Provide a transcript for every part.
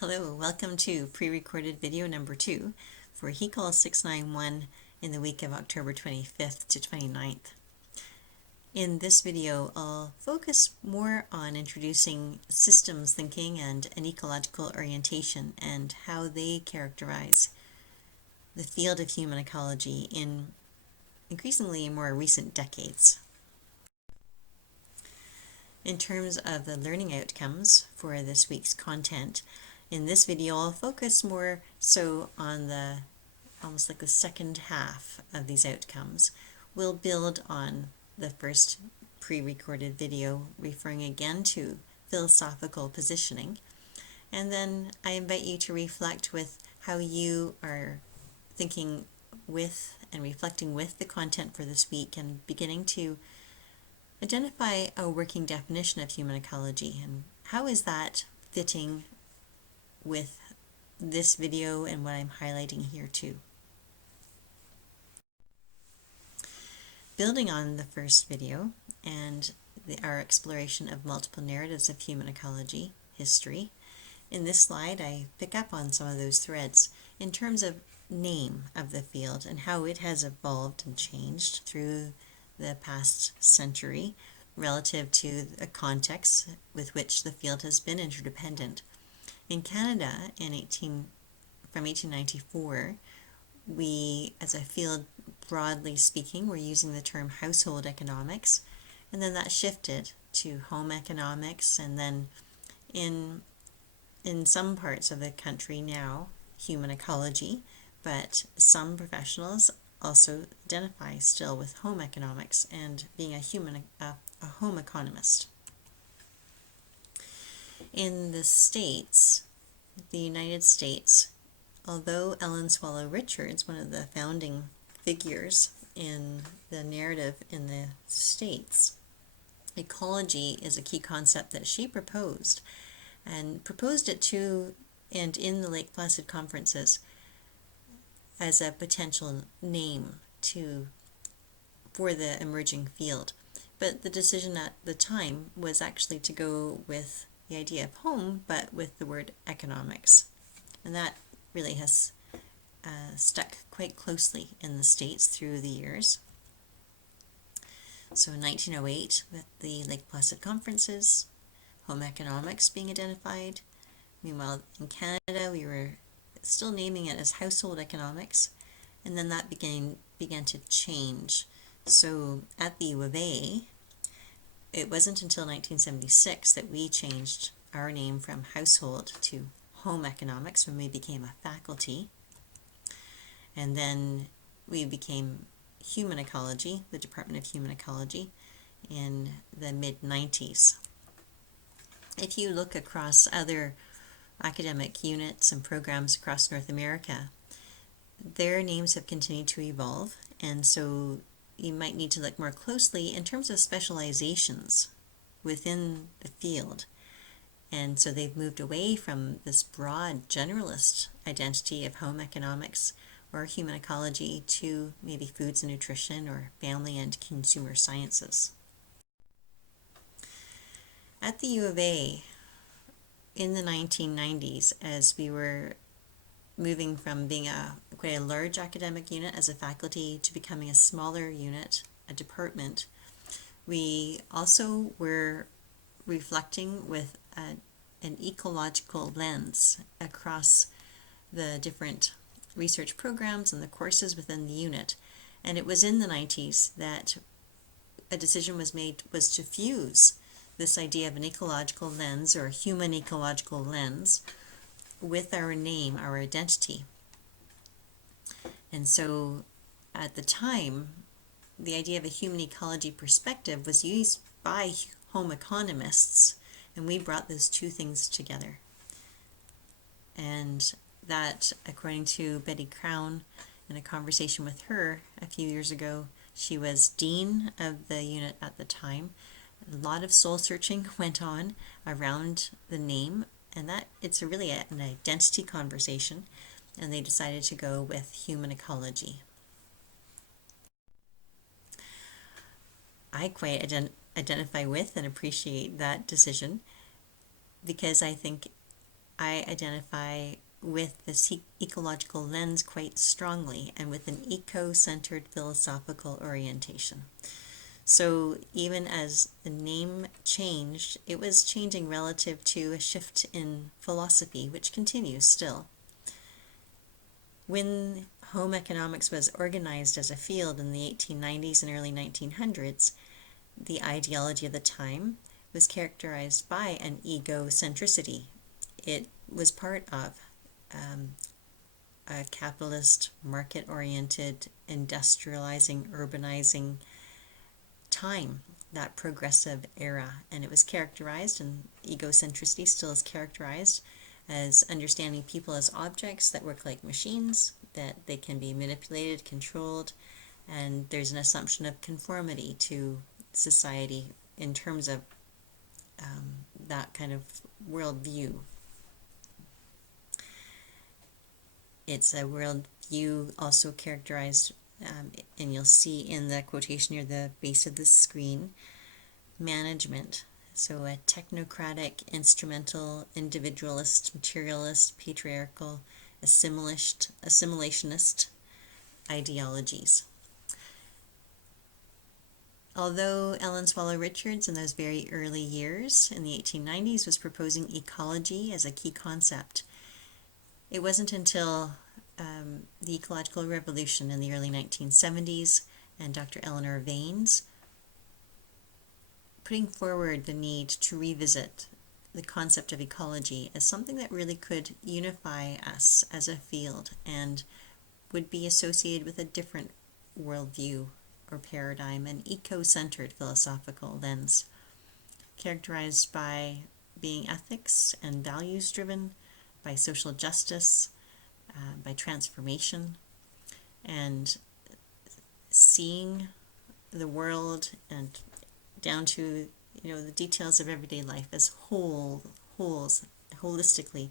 Hello, welcome to pre-recorded video number 2 for HECOL 691 in the week of October 25th to 29th. In this video, I'll focus more on introducing systems thinking and an ecological orientation and how they characterize the field of human ecology in increasingly more recent decades. In terms of the learning outcomes for this week's content, in this video, I'll focus more so on almost like the second half of these outcomes. We'll build on the first pre-recorded video, referring again to philosophical positioning. And then I invite you to reflect with how you are thinking with and reflecting with the content for this week and beginning to identify a working definition of human ecology and how is that fitting with this video and what I'm highlighting here too. Building on the first video and our exploration of multiple narratives of human ecology history, in this slide I pick up on some of those threads in terms of name of the field and how it has evolved and changed through the past century relative to the context with which the field has been interdependent. In Canada, from 1894, we, as a field, broadly speaking, were using the term household economics, and then that shifted to home economics, and then in some parts of the country now, human ecology, but some professionals also identify still with home economics and being a home economist. In the United States, although Ellen Swallow Richards, one of the founding figures in the narrative in the States, ecology is a key concept that she proposed, and proposed it to and in the Lake Placid conferences as a potential name for the emerging field. But the decision at the time was actually to go with the idea of home, but with the word economics. And that really has stuck quite closely in the States through the years. So in 1908, with the Lake Placid conferences, home economics being identified. Meanwhile, in Canada, we were still naming it as household economics, and then that began to change. So at the U of A, it wasn't until 1976 that we changed our name from household to home economics when we became a faculty. And then we became human ecology, the Department of Human Ecology, in the mid-90s. If you look across other academic units and programs across North America, their names have continued to evolve, and so you might need to look more closely in terms of specializations within the field. And so they've moved away from this broad generalist identity of home economics or human ecology to maybe foods and nutrition or family and consumer sciences. At the U of A, in the 1990s, as we were moving from being quite a large academic unit as a faculty to becoming a smaller unit, a department, we also were reflecting with an ecological lens across the different research programs and the courses within the unit. And it was in the 90s that a decision was made to fuse this idea of an ecological lens or a human ecological lens with our name, our identity. And so at the time, the idea of a human ecology perspective was used by home economists, and we brought those two things together. And that, according to Betty Crown, in a conversation with her a few years ago, she was dean of the unit at the time. A lot of soul searching went on around the name, and that it's really an identity conversation, and they decided to go with human ecology. I quite identify with and appreciate that decision because I think I identify with this ecological lens quite strongly and with an eco-centered philosophical orientation. So even as the name changed, it was changing relative to a shift in philosophy, which continues still. When home economics was organized as a field in the 1890s and early 1900s, the ideology of the time was characterized by an egocentricity. It was part of a capitalist, market-oriented, industrializing, urbanizing time, that progressive era. And it was characterized, and egocentricity still is characterized, as understanding people as objects that work like machines, that they can be manipulated, controlled, and there's an assumption of conformity to society in terms of that kind of worldview. It's a worldview also characterized, and you'll see in the quotation near the base of the screen, management. So a technocratic, instrumental, individualist, materialist, patriarchal, assimilationist ideologies. Although Ellen Swallow Richards in those very early years in the 1890s was proposing ecology as a key concept, it wasn't until the ecological revolution in the early 1970s and Dr. Eleanor Vane's putting forward the need to revisit the concept of ecology as something that really could unify us as a field and would be associated with a different worldview or paradigm, an eco-centered philosophical lens, characterized by being ethics and values driven, by social justice, by transformation, and seeing the world and down to the details of everyday life as wholes, holistically,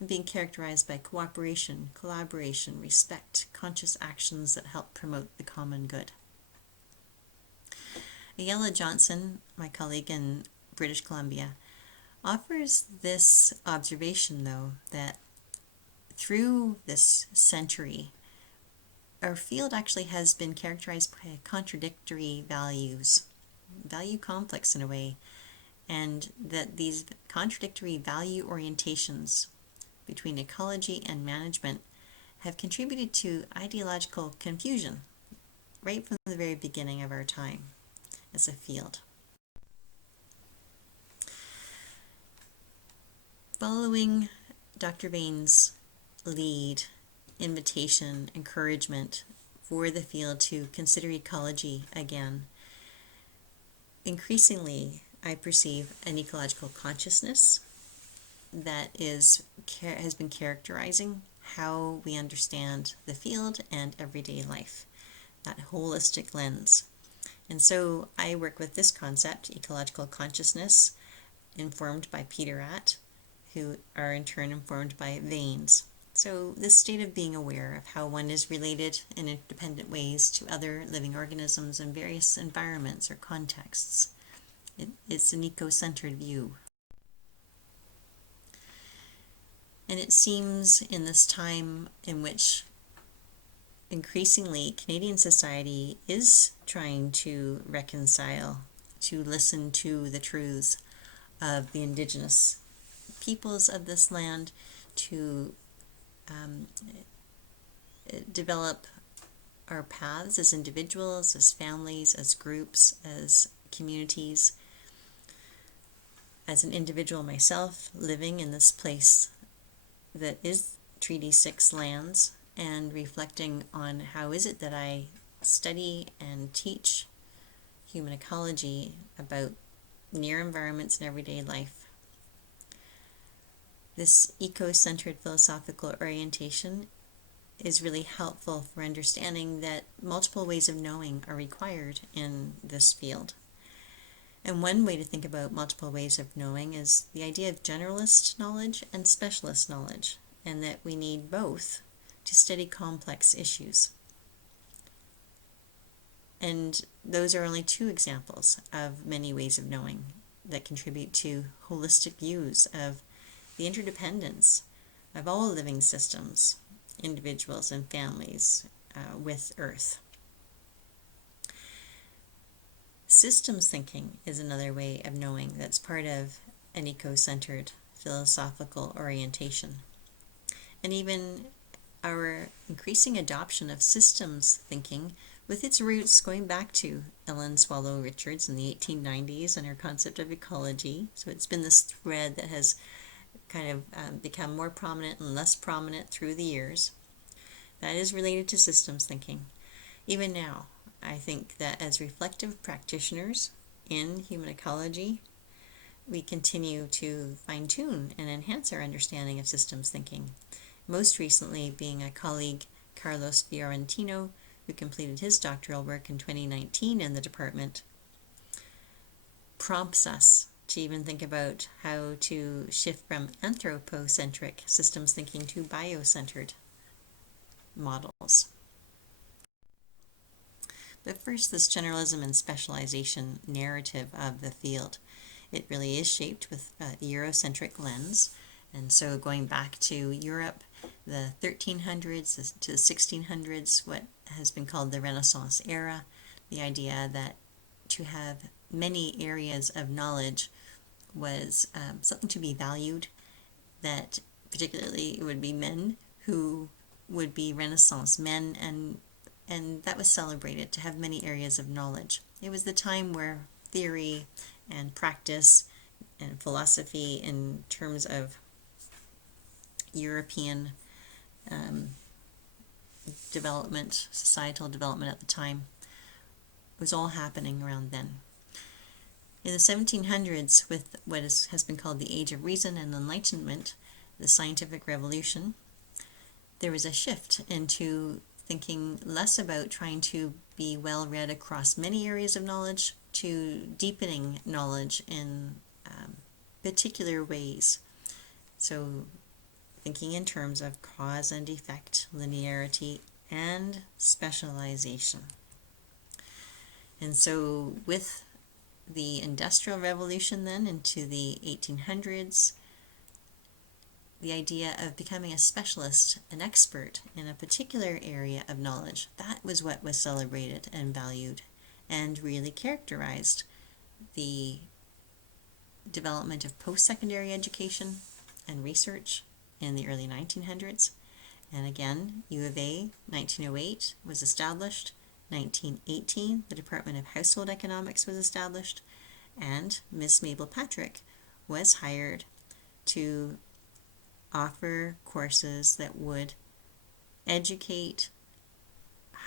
and being characterized by cooperation, collaboration, respect, conscious actions that help promote the common good. Ayala Johnson, my colleague in British Columbia, offers this observation, though, that through this century, our field actually has been characterized by contradictory values, value conflicts in a way, and that these contradictory value orientations between ecology and management have contributed to ideological confusion right from the very beginning of our time as a field. Following Dr. Vane's lead, invitation, encouragement for the field to consider ecology again, increasingly I perceive an ecological consciousness that has been characterizing how we understand the field and everyday life, that holistic lens. And so I work with this concept, ecological consciousness, informed by Peter Att, who are in turn informed by Vane's. So this state of being aware of how one is related in independent ways to other living organisms in various environments or contexts. It's an eco-centered view. And it seems in this time in which increasingly Canadian society is trying to reconcile, to listen to the truths of the Indigenous peoples of this land, to develop our paths as individuals, as families, as groups, as communities. As an individual myself, living in this place that is Treaty 6 lands, and reflecting on how is it that I study and teach human ecology about near environments and everyday life. This eco-centered philosophical orientation is really helpful for understanding that multiple ways of knowing are required in this field. And one way to think about multiple ways of knowing is the idea of generalist knowledge and specialist knowledge, and that we need both to study complex issues. And those are only two examples of many ways of knowing that contribute to holistic views of the interdependence of all living systems, individuals and families with Earth. Systems thinking is another way of knowing that's part of an eco-centered philosophical orientation. And even our increasing adoption of systems thinking, with its roots going back to Ellen Swallow Richards in the 1890s and her concept of ecology. So it's been this thread that has kind of become more prominent and less prominent through the years. That is related to systems thinking. Even now, I think that as reflective practitioners in human ecology, we continue to fine-tune and enhance our understanding of systems thinking. Most recently being a colleague, Carlos Fiorentino, who completed his doctoral work in 2019 in the department, prompts us to even think about how to shift from anthropocentric systems thinking to biocentered models. But first, this generalism and specialization narrative of the field. It really is shaped with a Eurocentric lens. And so going back to Europe, the 1300s to the 1600s, what has been called the Renaissance era, the idea that to have many areas of knowledge was something to be valued, that particularly it would be men who would be Renaissance men, and that was celebrated, to have many areas of knowledge. It was the time where theory and practice and philosophy in terms of European development, societal development at the time, was all happening around then. In the 1700s, with what has been called the Age of Reason and Enlightenment, the scientific revolution, there was a shift into thinking less about trying to be well read across many areas of knowledge to deepening knowledge in particular ways. So thinking in terms of cause and effect, linearity, and specialization. And so with the Industrial Revolution then into the 1800s, the idea of becoming a specialist, an expert in a particular area of knowledge, that was what was celebrated and valued and really characterized the development of post-secondary education and research in the early 1900s. And again, U of A, 1908 was established. 1918, the Department of Household Economics was established, and Miss Mabel Patrick was hired to offer courses that would educate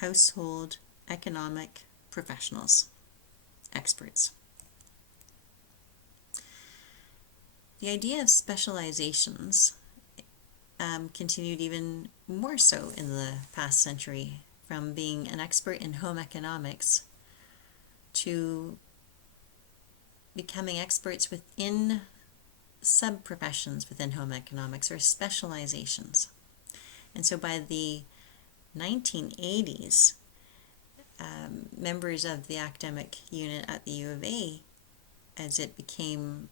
household economic professionals, experts. The idea of specializations continued even more so in the past century, from being an expert in home economics to becoming experts within sub-professions within home economics, or specializations. And so by the 1980s, members of the academic unit at the U of A, as it became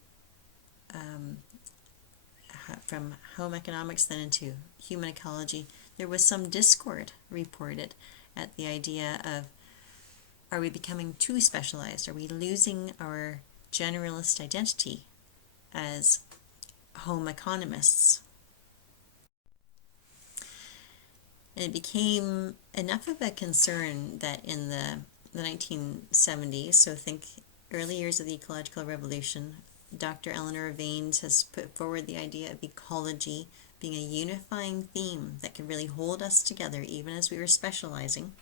from home economics then into human ecology, there was some discord reported at the idea of, are we becoming too specialized? Are we losing our generalist identity as home economists? And it became enough of a concern that in the 1970s, so think early years of the ecological revolution, Dr. Eleanor Vaines has put forward the idea of ecology being a unifying theme that could really hold us together even as we were specializing.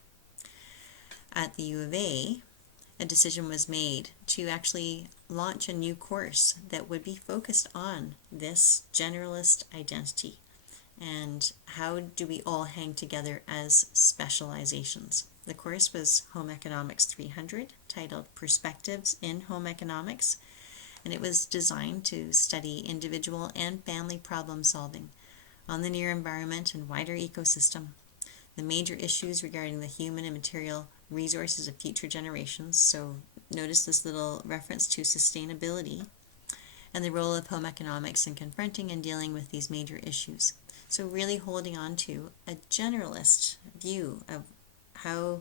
At the U of A decision was made to actually launch a new course that would be focused on this generalist identity and how do we all hang together as specializations. The course was Home Economics 300, titled Perspectives in Home Economics, and it was designed to study individual and family problem solving on the near environment and wider ecosystem, the major issues regarding the human and material resources of future generations. So notice this little reference to sustainability, and the role of home economics in confronting and dealing with these major issues. So really holding on to a generalist view of how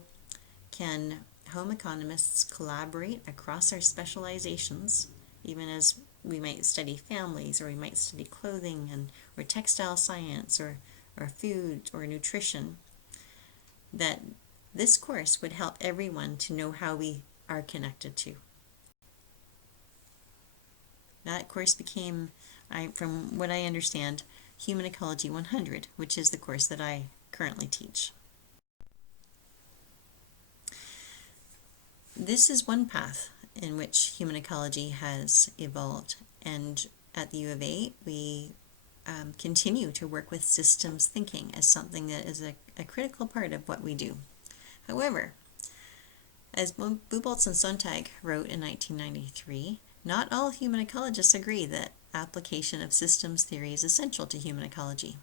can home economists collaborate across our specializations, even as we might study families, or we might study clothing, or textile science, or food, or nutrition, that this course would help everyone to know how we are connected to. That course became, from what I understand, Human Ecology 100, which is the course that I currently teach. This is one path in which human ecology has evolved, and at the U of A we continue to work with systems thinking as something that is a critical part of what we do. However, as Buboltz and Sontag wrote in 1993, not all human ecologists agree that application of systems theory is essential to human ecology.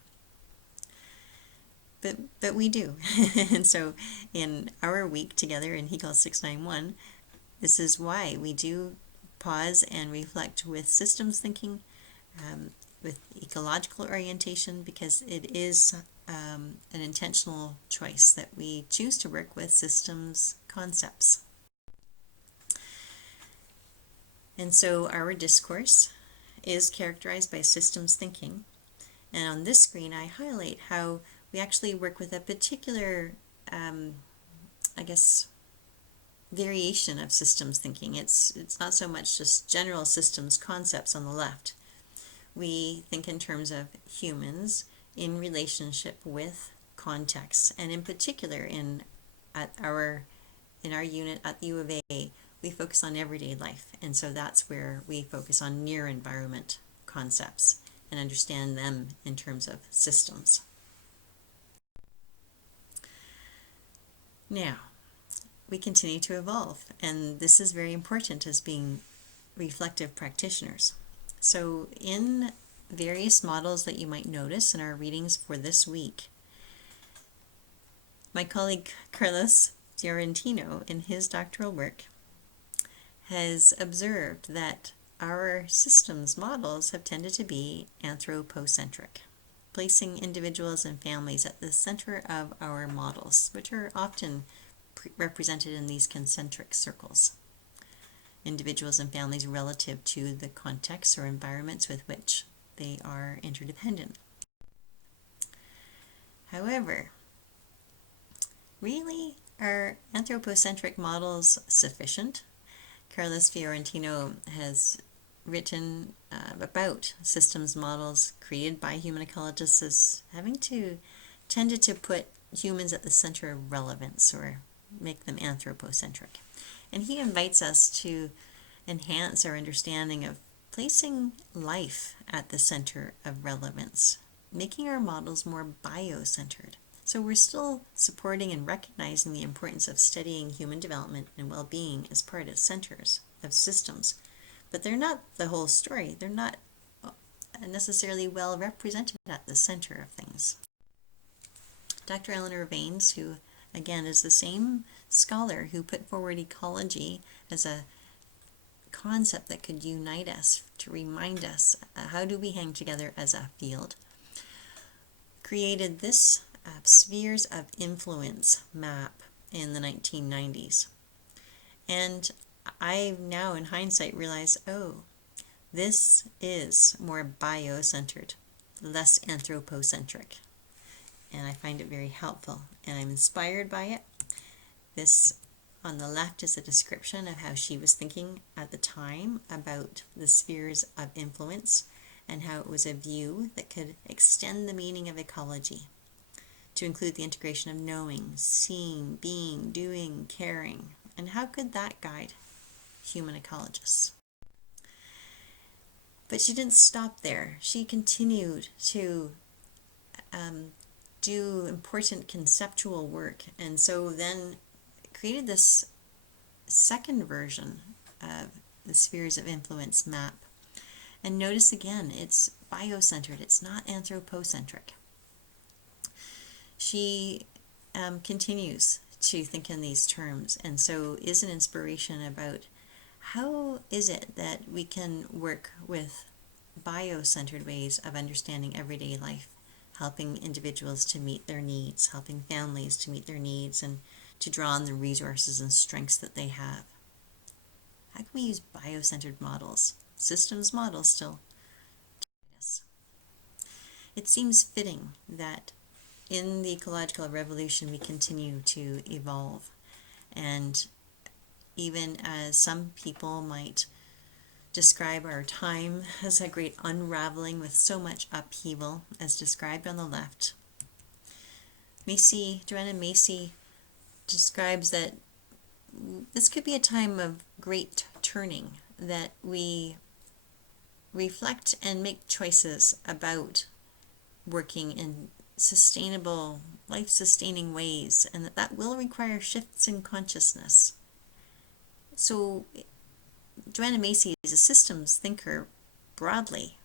But we do. And so in our week together in HECOL 691, this is why we do pause and reflect with systems thinking, with ecological orientation, because it is an intentional choice that we choose to work with systems concepts. And so our discourse is characterized by systems thinking. And on this screen I highlight how we actually work with a particular, variation of systems thinking. It's not so much just general systems concepts on the left. We think in terms of humans in relationship with context, and in particular in our unit at the U of A, we focus on everyday life, and so that's where we focus on near environment concepts and understand them in terms of systems. Now, we continue to evolve, and this is very important as being reflective practitioners. So in various models that you might notice in our readings for this week, my colleague Carlos Fiorentino, in his doctoral work, has observed that our systems models have tended to be anthropocentric, placing individuals and families at the center of our models, which are often represented in these concentric circles. Individuals and families relative to the contexts or environments with which they are interdependent. However, really, are anthropocentric models sufficient? Carlos Fiorentino has written about systems models created by human ecologists as having tended to put humans at the center of relevance, or make them anthropocentric. And he invites us to enhance our understanding of placing life at the center of relevance, making our models more biocentered. So we're still supporting and recognizing the importance of studying human development and well-being as part of centers of systems, but they're not the whole story. They're not necessarily well represented at the center of things. Dr. Eleanor Vaines, who again is the same scholar who put forward ecology as a concept that could unite us, to remind us how do we hang together as a field, created this spheres of influence map in the 1990s. And I now in hindsight realize, oh, this is more biocentered, less anthropocentric. And I find it very helpful, and I'm inspired by it. This on the left is a description of how she was thinking at the time about the spheres of influence, and how it was a view that could extend the meaning of ecology to include the integration of knowing, seeing, being, doing, caring. And how could that guide human ecologists? But she didn't stop there. She continued to do important conceptual work, and so then created this second version of the spheres of influence map. And notice again, it's biocentered, it's not anthropocentric. She continues to think in these terms, and so is an inspiration about How is it that we can work with bio-centered ways of understanding everyday life, helping individuals to meet their needs, helping families to meet their needs, and to draw on the resources and strengths that they have? How can we use bio-centered models, systems models still, to guide us? It seems fitting that in the ecological revolution we continue to evolve, and even as some people might describe our time as a great unraveling with so much upheaval, as described on the left, Joanna Macy describes that this could be a time of great turning, that we reflect and make choices about working in sustainable, life-sustaining ways, and that will require shifts in consciousness. So Joanna Macy is a systems thinker broadly.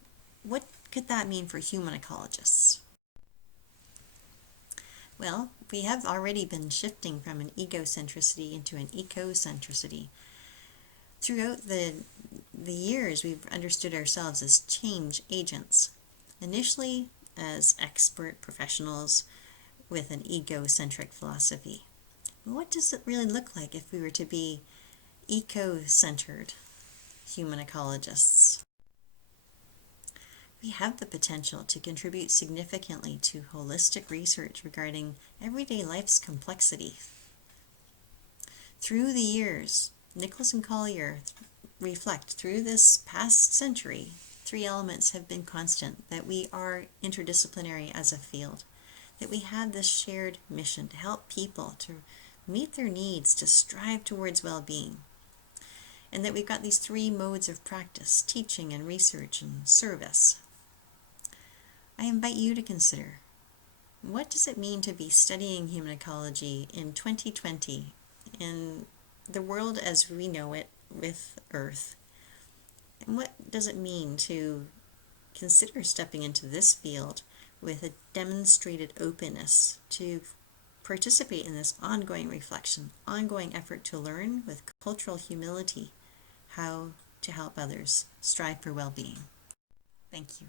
What could that mean for human ecologists? Well, we have already been shifting from an egocentricity into an ecocentricity. Throughout the years, we've understood ourselves as change agents. Initially, as expert professionals with an egocentric philosophy. What does it really look like if we were to be eco-centered human ecologists? We have the potential to contribute significantly to holistic research regarding everyday life's complexity. Through the years, Nichols and Collier reflect through this past century, three elements have been constant: that we are interdisciplinary as a field, that we have this shared mission to help people to meet their needs, to strive towards well-being, and that we've got these three modes of practice: teaching and research and service. I invite you to consider, what does it mean to be studying human ecology in 2020 in the world as we know it with Earth? And what does it mean to consider stepping into this field with a demonstrated openness to participate in this ongoing reflection, ongoing effort to learn with cultural humility how to help others strive for well-being? Thank you.